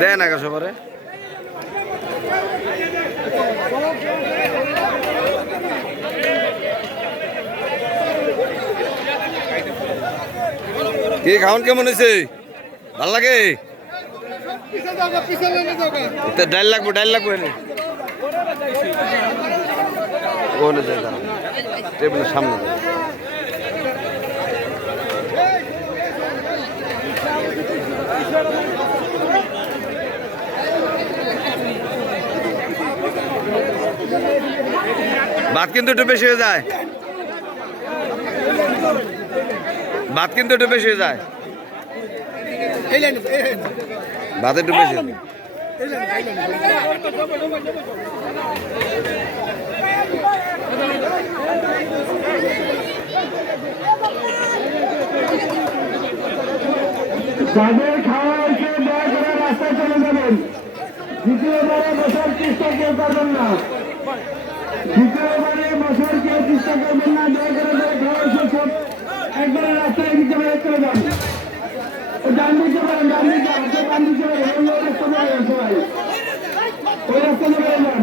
দেন আকাশে পরে কি খাওয়ান কেমন হয়েছে ভাল লাগে ডাইল লাগবো এনে টেবিলের সামনে ভাত কিন্তু একটু বেশি হয়ে যায় ভাত কিন্তু একটু বেশি হয়ে যায় ভাত একটু বেশি যাদের খাওয়া হয়েছে দয়া করে রাস্তায় চলে যাবেন দ্বিতীয়বারে বসার চেষ্টা কেউ করবেন না দ্বিতীয়বারে বসার কেউ চেষ্টা করবেন না দয়া করে যারা খাওয়া হয়েছে সব একবারে রাস্তায় দিতে পারে চলে যান ডান দিতে পারেন ডান দিতে ডান দিতে পারেন ওই রাস্তা যাবেন সবাই ওই রাস্তা যাবেন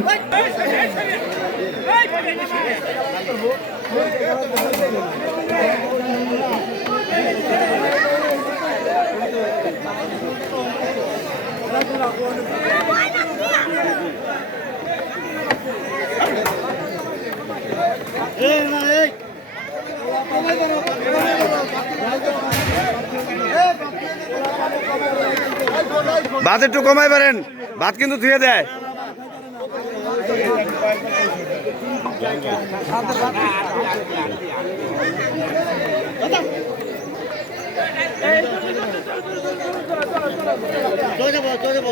ভাত একটু কমাই পারেন ভাত কিন্তু ধুয়ে দেয় চলে যাবো